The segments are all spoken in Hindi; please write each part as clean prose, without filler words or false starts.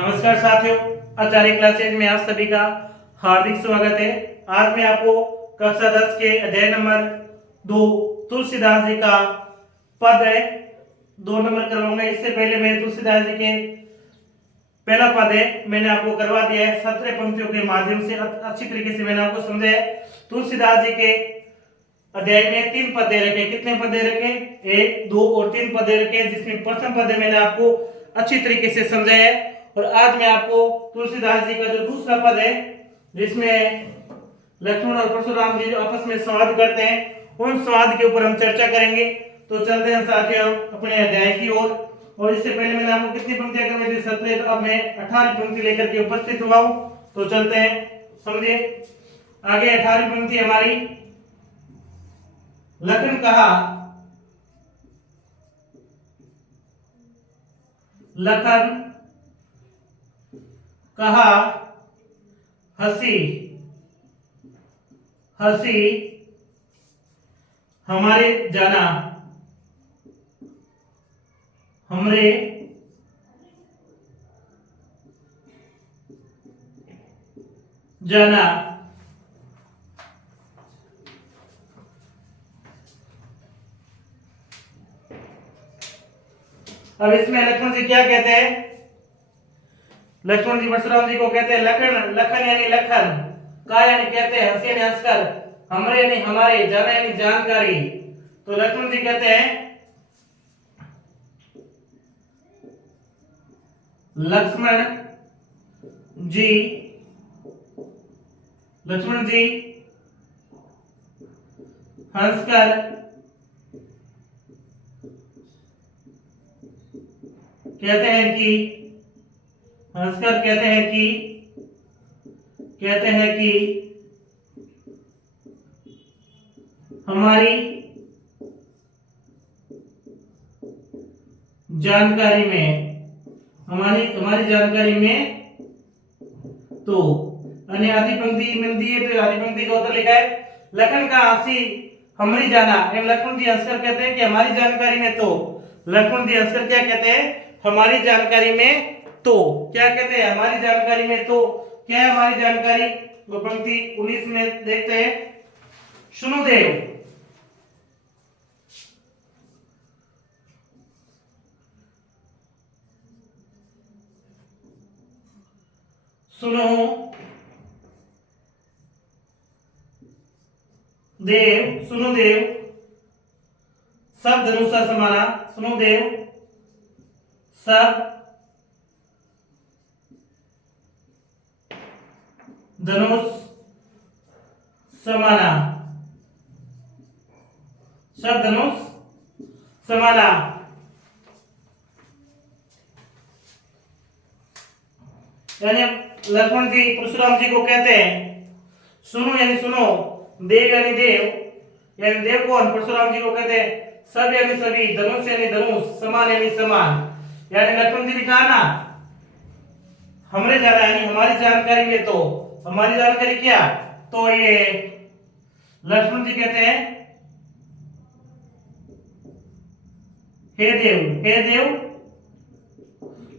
नमस्कार साथियों, आचार्य क्लासेज में आप सभी का हार्दिक स्वागत है। आज मैं आपको कक्षा 10 के अध्याय नंबर 2 तुलसीदास जी का पद है 2 नंबर करवाऊंगा। इससे पहले मैं तुलसीदास जी के पहला पद है मैंने आपको करवा दिया है 17 पंक्तियों के माध्यम से अच्छी तरीके से मैंने आपको समझाया है। तुलसीदास जी के अध्याय में 3 पद दे रखे। कितने पद दे रखे? 1, 2 और 3 पद दे रखे, जिसमें प्रथम पद मैंने आपको अच्छी तरीके से समझाया है। और आज मैं आपको तुलसीदास जी का जो दूसरा पद है, जिसमें लक्ष्मण और परशुराम जी जो आपस में संवाद करते हैं, उन संवाद के ऊपर हम चर्चा करेंगे। तो चलते हैं साथियों अपने अध्याय की ओर। और इससे पहले मैंने आपको कितनी पंक्तियां करनी थी? 17। तो अब मैं 18 पंक्ति लेकर के उपस्थित हुआ हूं। तो चलते हैं, समझिए आगे। 18 पंक्ति हमारी। लखन कहा, लखन कहा हंसी हंसी हमारे जाना, हमरे जाना। अब इसमें लक्ष्मण जी क्या कहते हैं? लक्ष्मण जी परशुराम जी को कहते हैं लखन, लखन यानी लखन, का यानी कहते हैं, हंसी यानी हंसकर, हमरे यानी हमारे, जाना यानी जानकारी। तो लक्ष्मण जी कहते हैं लक्ष्मण जी, लक्ष्मण जी हंसकर कहते हैं कि, हंसकर कहते हैं कि हमारी जानकारी में, हमारी जानकारी में तो, यानी आधी पंक्ति में दी है तो आधी पंक्ति का उत्तर लिखा है लखन का हंसी हमारी जाना। लक्ष्मण जी हंसकर कहते हैं कि हमारी जानकारी में तो, लक्ष्मण जी हंसकर क्या कहते हैं? हमारी जानकारी में तो। क्या कहते हैं? हमारी जानकारी में तो। क्या है हमारी जानकारी? वो पंक्ति 19 में देखते हैं। सुनो देव, सुनो देव, सुनो देव सब धनुषा समाना, सुनो देव सब धनुष समाना, सब धनुष समाना। यानी लक्ष्मण जी परशुराम जी को कहते हैं सुनो यानी सुनो, देव यानी देव, यानी देव कौन? परशुराम जी को कहते हैं सब यानी सभी, धनुष यानी धनुष, समान यानी समान। यानी लक्ष्मण जी ने कहा ना हमरे जाना यानी हमारी जानकारी में तो, हमारी जानकारी क्या? तो ये लक्ष्मण जी कहते हैं हे देव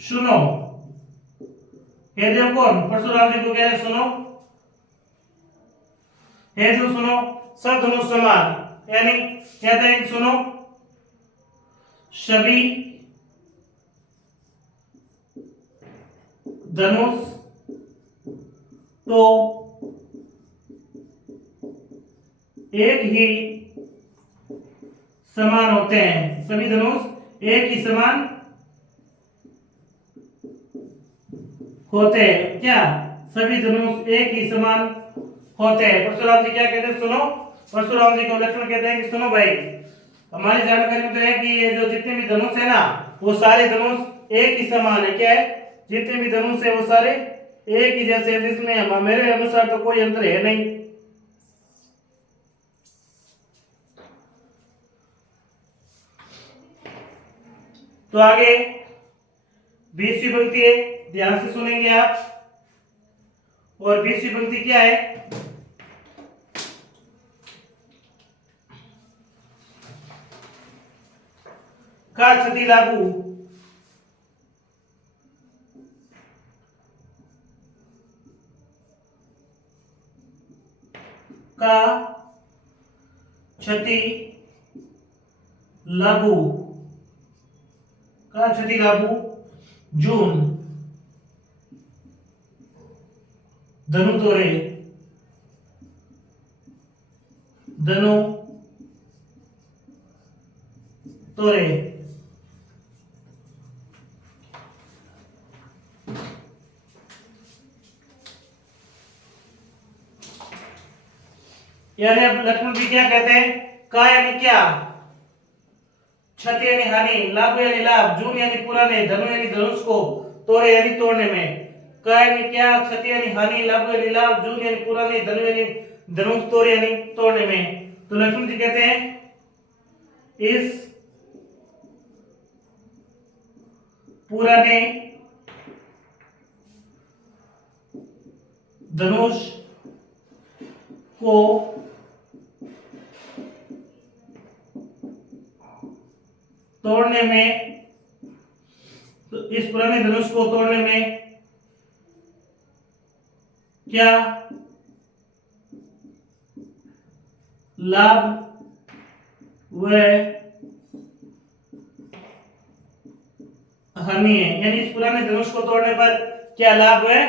सुनो। हे देव कौन? परशुराम जी को कह रहे सुनो, हे देव सुनो सब धनुष समान, यानी कहते हैं सुनो सभी धनुष तो एक ही समान होते हैं, सभी धनुष एक ही समान होते हैं। क्या? सभी धनुष एक ही समान होते हैं। परशुराम जी क्या कहते हैं? सुनो। परशुराम जी को लक्ष्मण कहते हैं कि सुनो भाई, हमारी जानकारी में तो है कि ये जो जितने भी धनुष है ना, वो सारे धनुष एक ही समान है। क्या है? जितने भी धनुष है वो सारे एक ही जैसे, जिसमें मेरे अनुसार तो कोई अंतर है नहीं। तो आगे 20वीं पंक्ति है, ध्यान से सुनेंगे आप। और 20वीं पंक्ति क्या है? का क्षति लागू क्षति लागू का क्षति लागू जून धनु तोरे धनु तोरे यानी अब लक्ष्मण जी क्या कहते हैं, का यानी क्या, क्षति यानी हानि, लाभ यानी लाभ, जून यानी पुराने, धनु यानी धनुष को, तोड़े यानी तोड़ने में, का यानी क्या, क्षति यानी हानि, लाभ यानी लाभ, जून यानी पुराने, धनु यानी धनुष, तोड़े यानी तोड़ने में। तो लक्ष्मण जी कहते हैं इस पुराने धनुष को तोड़ने में, तो इस पुराने धनुष को तोड़ने में क्या लाभ व हानि है, यानी इस पुराने धनुष को तोड़ने पर क्या लाभ है,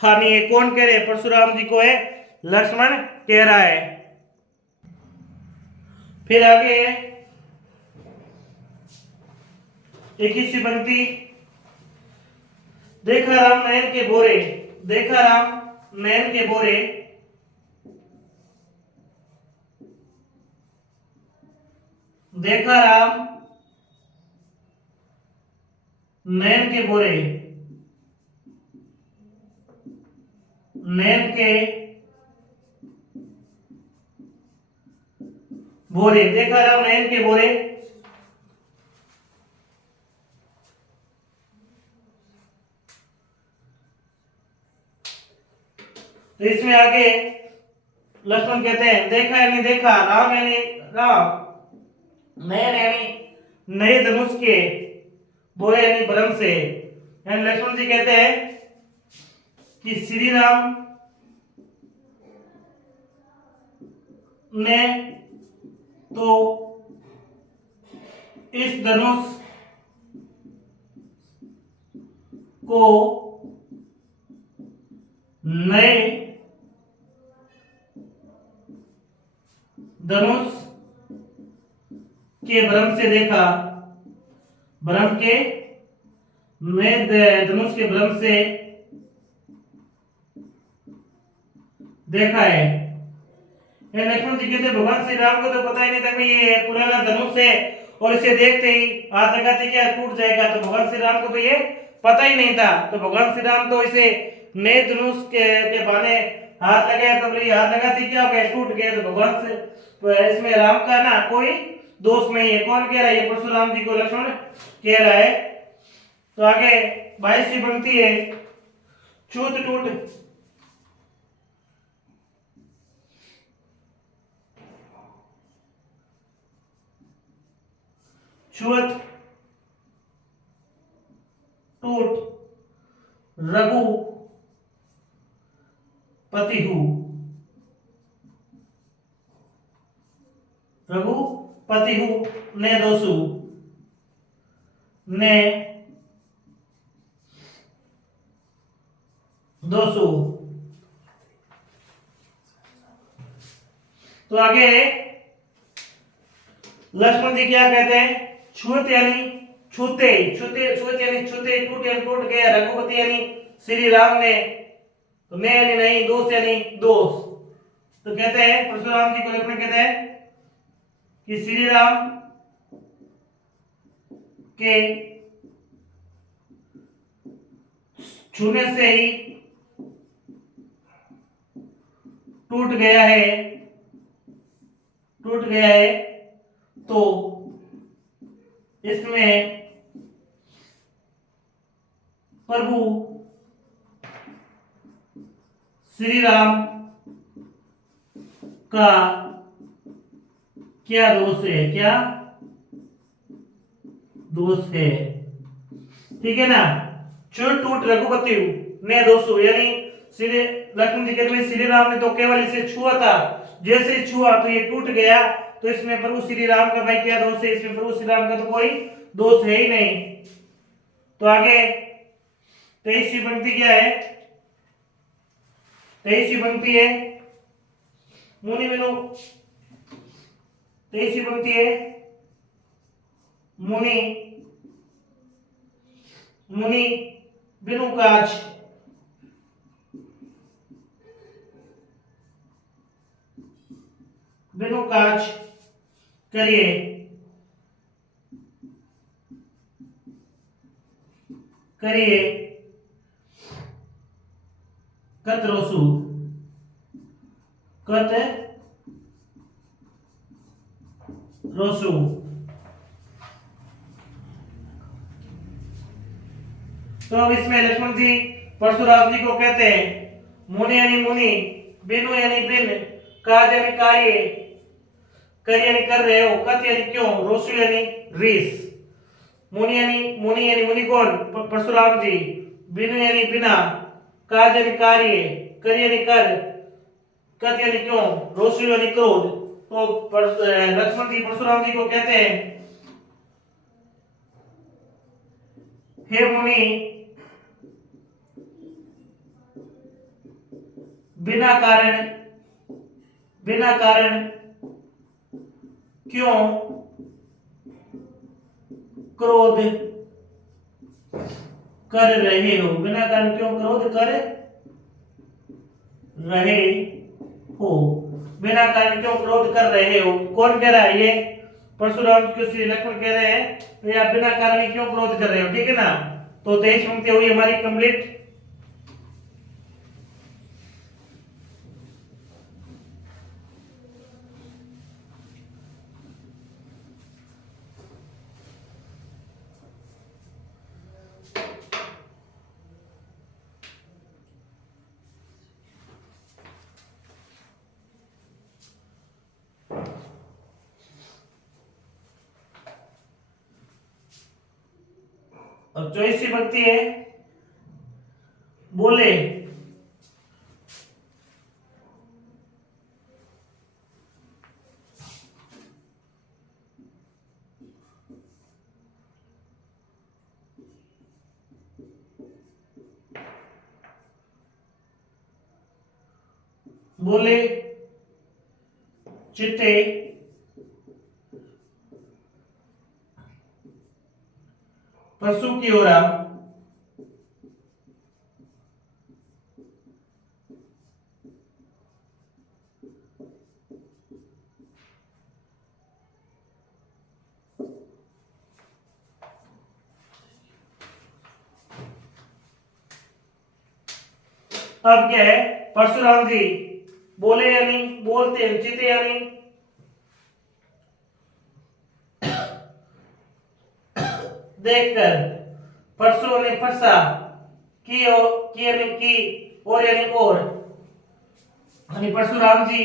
हानि है। कौन कह रहे हैं, परशुराम जी को है, लक्ष्मण कह रहा है। फिर आगे 21वीं पंक्ति, देखा राम नयन के बोरे, देखा राम नयन के बोरे, देखा राम नयन के बोरे, नयन के बोरे, देखा राम नयन के बोरे, तो इसमें आगे लक्ष्मण कहते हैं देखा यानी देखा, राम यानी राम, नयन यानी नए धनुष के, बोरे यानी भ्रम से, यानी लक्ष्मण जी कहते हैं कि श्री राम ने तो इस धनुष को नए धनुष के भ्रम से देखा, भ्रम के नए धनुष के भ्रम से देखा है। लक्ष्मण जी कहते भगवान श्री राम को तो पता ही नहीं था कि ये पुराना धनुष है और इसे देखते ही हाथ लगाते क्या टूट जाएगा, तो भगवान श्री राम को तो ये पता ही नहीं था। तो भगवान श्री राम तो इसे नए धनुष के बहाने हाथ लगाया, तो बोले हाथ लगाते क्या हो गया, टूट गया। तो भगवान से तो इसमें राम का ना कोई दोष नहीं है। कौन कह रहा है, ये परशुराम जी को लक्ष्मण कह रहा है। तो आगे 22वीं पंक्ति है, छूत टूट, छुअत टूट रघु पतिहु, रघु पतिहु ने दोसु, ने दोसु। तो आगे लक्ष्मण जी क्या कहते हैं, छूत यानी छूते, छूते छूत यानी छूते, टूट यानी टूट गया, रघुपति यानी श्री राम ने, तो ने यानी नहीं, दोष यानी दोष। तो कहते हैं परशुराम जी को लक्ष्मण कहते हैं कि श्री राम के छूने से ही टूट गया है, टूट गया है, तो इसमें प्रभु श्री राम का क्या दोष है, क्या दोष है, ठीक है ना। छूट टूट रघुपति ने दोषो, यानी श्री लक्ष्मण जी कहते हैं श्री राम ने तो केवल इसे छुआ था, जैसे छुआ तो ये टूट गया, तो इसमें प्रभु श्री राम का भाई क्या दोष है? इसमें प्रभु श्री राम का तो कोई दोष है ही नहीं। तो आगे 23वीं पंक्ति क्या है? 23वीं पंक्ति है मुनि बिनु, 23वीं पंक्ति है मुनि मुनि बिनु काज बिनु काज करिए करिए कत रोसु कत रोसु। तो अब इसमें लक्ष्मण जी परशुराम जी को कहते हैं मुनि यानी मुनि, बिनु यानी बिन, काज यानी कार्य, कर यानी कर रहे हो, कत यानी क्यों, रोसु यानी रीस। मुनि यानी मुनि कौन? परशुराम जी। बिनु यानी बिना, काज यानी कार्य, कर यानी कर, कत यानी क्यों, रोसु यानी क्रोध। तो लक्ष्मण जी परशुराम जी को कहते हैं हे मुनि बिना कारण क्यों क्रोध कर रहे हो? बिना कारण क्यों क्रोध कर रहे हो? बिना कारण क्यों क्रोध कर रहे हो? कौन कह रहा है? ये परशुराम को श्री लक्ष्मण कह रहे हैं तो आप बिना कारण ही क्यों क्रोध कर रहे हो? ठीक है ना। तो 23 पंक्ति हुई हमारी कंप्लीट। अब 24वीं पंक्ति है बोले बोले चिते पशु की ओर आओ। अब क्या है? परशुराम जी बोले यानी बोलते हैं, चिते यानी देखकर, परसु यानी फरसा, की यानी की, और यानी और, यानी परशुराम जी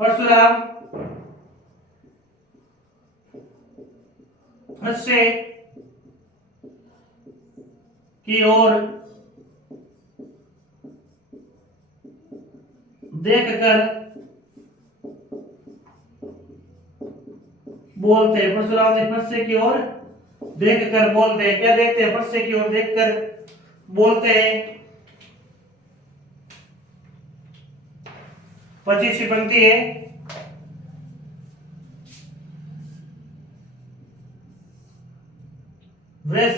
परशुराम फरसे की ओर देखकर बोलते हैं। परशुराम जी फरसे की ओर देखकर बोलते हैं। क्या देखते हैं? फरसे की ओर देखकर बोलते हैं। 25वीं पंक्ति है वे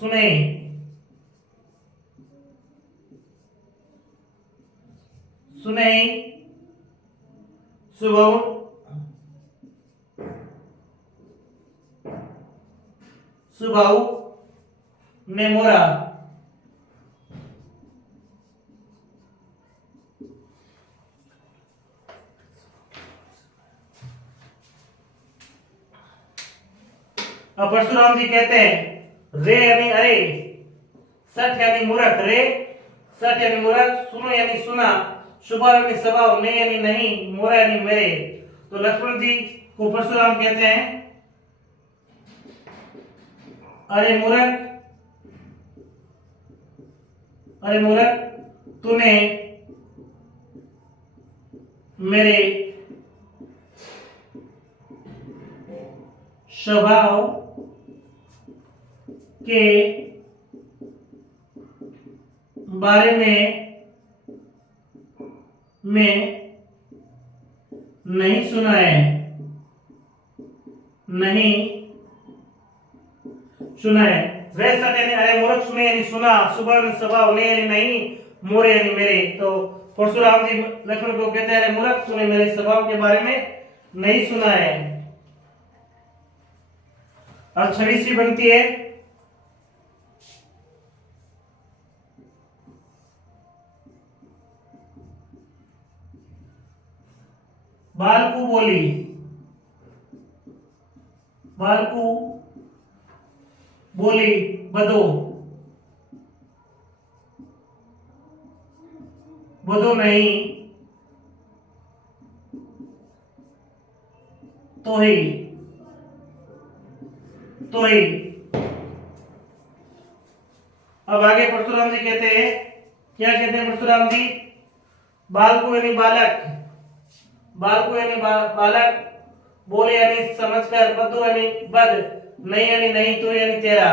सुने सुने सुबह सुबह ने मोरा। अब परशुराम जी कहते हैं रे यानी अरे, सठ यानी मूर्ख, रे सठ यानी मूर्ख, सुनो यानी सुना, शुभा यानी स्वभाव, नहीं यानी नहीं, मोरा यानी मेरे। तो लक्ष्मण जी को परशुराम कहते हैं अरे मूर्ख अरे मूर्ख, तूने मेरे स्वभाव के बारे में नहीं सुना है, नहीं सुना है। वैसा यानी अरे मूर्ख, सुने यानी सुना, सुबह स्वभाव, नहीं यानी नहीं, मोरे यानी मेरे। तो परशुराम जी लक्ष्मण को कहते हैं अरे मूर्ख, तूने मेरे स्वभाव के बारे में नहीं सुना है। अब 26वीं बनती है, बालकू बोली, बालकू बोली बदो, बदो नहीं तो ही, तो ही। अब आगे परशुराम जी कहते हैं, क्या कहते हैं परशुराम जी? बालकू यानी बालक, बालकू यानी बालक, बोले यानी समझकर, बदो यानी बद, नहीं यानी नहीं, तो यानी तेरा।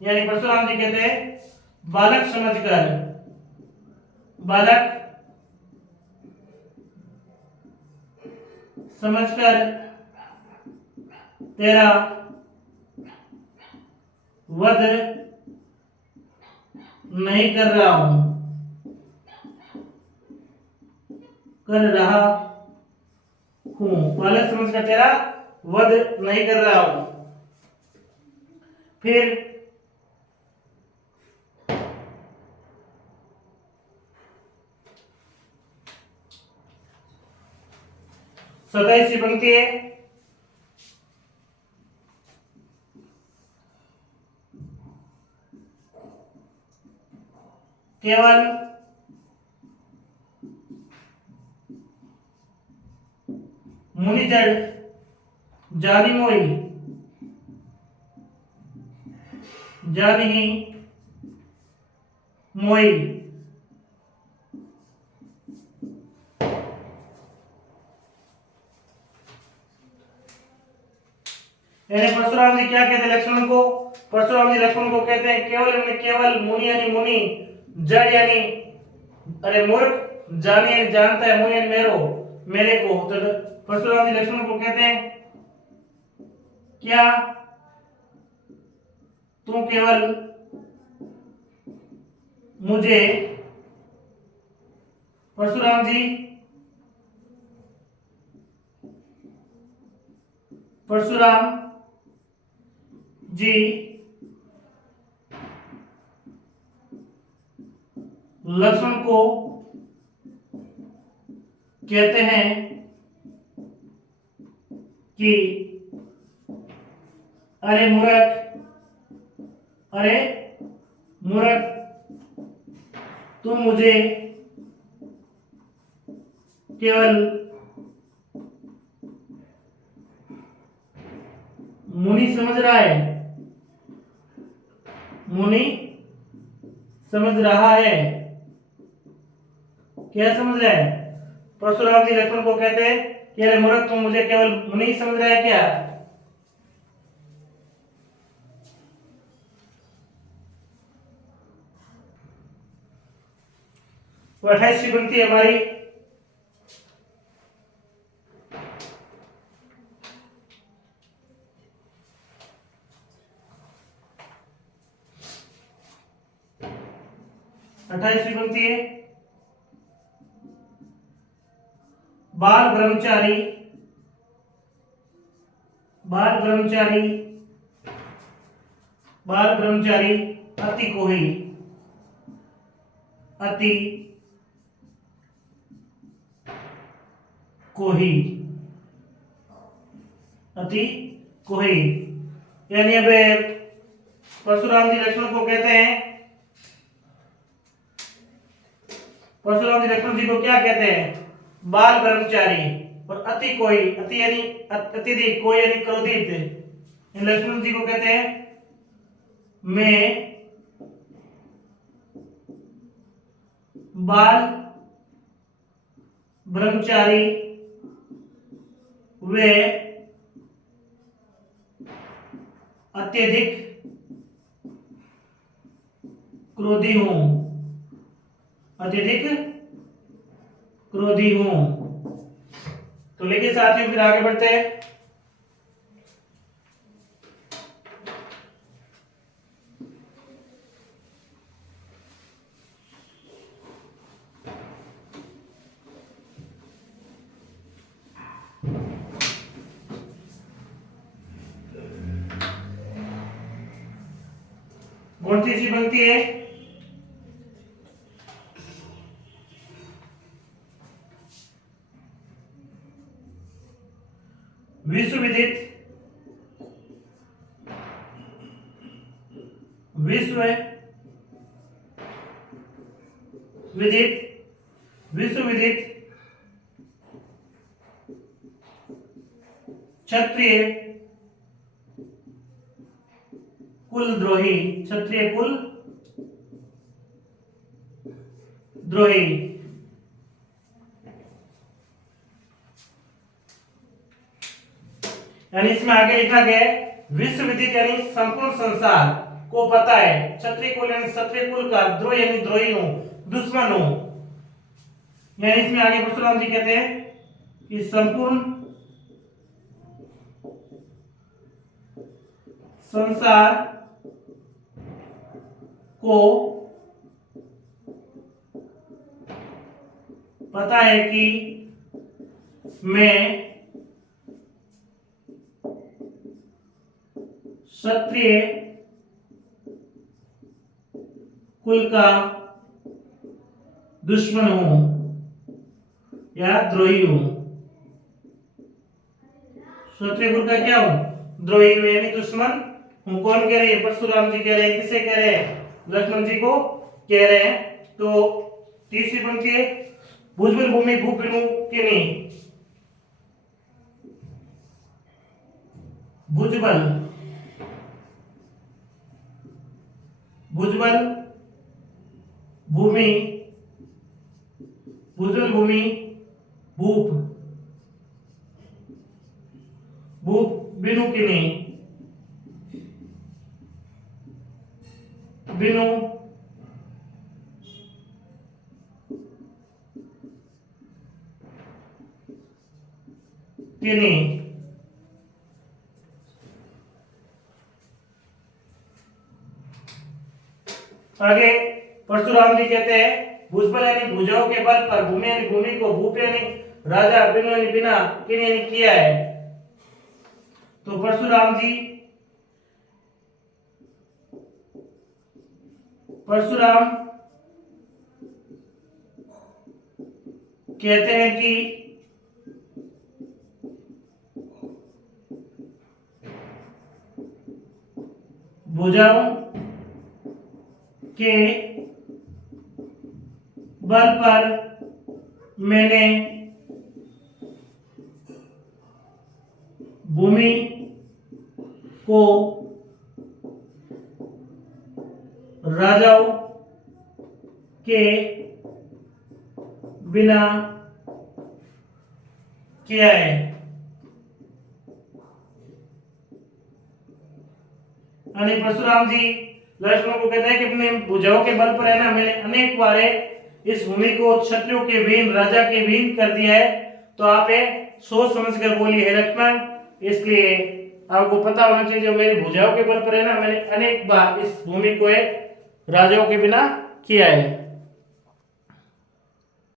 यानी परशुराम जी कहते हैं बालक समझकर, बालक समझकर तेरा वध नहीं कर रहा हूं, कर रहा हूं, बालक समझकर तेरा वध नहीं कर रहा हूं। फिर 27वीं पंक्ति है, केवल मुनिजड़ जानी मोई, जानी मोई। यानी परशुराम जी क्या कहते हैं लक्ष्मण को? परशुराम जी लक्ष्मण को कहते हैं केवल यानी केवल, मुनि यानी मुनि, जड़ यानी अरे मूर्ख, जाने यानी जानता है, मुनि यानी मेरे को। तो परशुराम जी लक्ष्मण को कहते हैं क्या तू केवल मुझे, परशुराम जी, परशुराम जी लक्ष्मण को कहते हैं कि अरे मूर्ख, अरे मूर्ख, तू मुझे केवल मुनि समझ रहा है, मुनि समझ रहा है, क्या समझ रहा है? परशुराम जी लक्ष्मण को कहते हैं कि अरे मूर्ख, तुम मुझे केवल मुनि समझ रहा है क्या? तो 28वीं पंक्ति हमारी, अट्ठाईसवीं पंक्ति है, बाल ब्रह्मचारी, बाल ब्रह्मचारी, बाल ब्रह्मचारी अति कोही, अति कोही, अति कोही। यानी अब परशुराम जी लक्ष्मण को कहते हैं, परशुराम जी लक्ष्मण जी को क्या कहते हैं? बाल ब्रह्मचारी और अति कोई, अति यानी अत्यधिक, कोई यानी क्रोधित। लक्ष्मण जी को कहते हैं मैं बाल ब्रह्मचारी वे अत्यधिक क्रोधी हूं, अत्यधिक क्रोधी हूं। तो लेकिन साथियों फिर आगे बढ़ते हैं। कौन सी चीज बनती है? विश्वविदित विश्वविदित क्षत्रिय कुलद्रोही, क्षत्रिय कुल द्रोही। यानी इसमें आगे लिखा गया है विश्वविदित यानी संपूर्ण संसार को पता है, क्षत्रिय कुल यानी क्षत्रिय कुल का, द्रोह यानी द्रोही हूं, दुश्मन हूं। यानी इसमें आगे परशुराम जी कहते हैं कि संपूर्ण संसार को पता है कि मैं क्षत्रिय कुल का दुश्मन हूं या द्रोही हूं। क्षत्रिय कुल का क्या हूं? द्रोही हूं यानी दुश्मन हूं। कौन कह रहे हैं? परशुराम जी कह रहे हैं। किसे कह रहे हैं? लक्ष्मण जी को कह रहे हैं। तो तीसरी पंक्ति है भुजबल भूमि भूप बिनु किनी, भुजबल भुजबल भूमि, भुजबल भूमि भूप, भूप बिनु किनी, बिनु किनी। आगे परशुराम जी कहते हैं भुजबल यानी भुजाओं के बल पर, भूमि यानी भूमि को, भूप यानी राजा, बिनु यानी बिना, किन यानी किया है। तो परशुराम कहते हैं कि भुजाओं के बल पर मैंने भूमि को राजाओं के बिना किया है। यानी परशुराम जी लक्ष्मण को कहते हैं कि अपने भुजाओं के बल पर है ना, मैंने अनेक बार इस भूमि को क्षत्रियों के विहीन, राजा के विहीन कर दिया है। तो आप सोच समझ कर बोलिए है लक्ष्मण, इसलिए आपको पता होना चाहिए जो मेरी भुजाओं के बल पर है ना, मैंने अनेक बार इस भूमि को राजाओं के बिना किया है।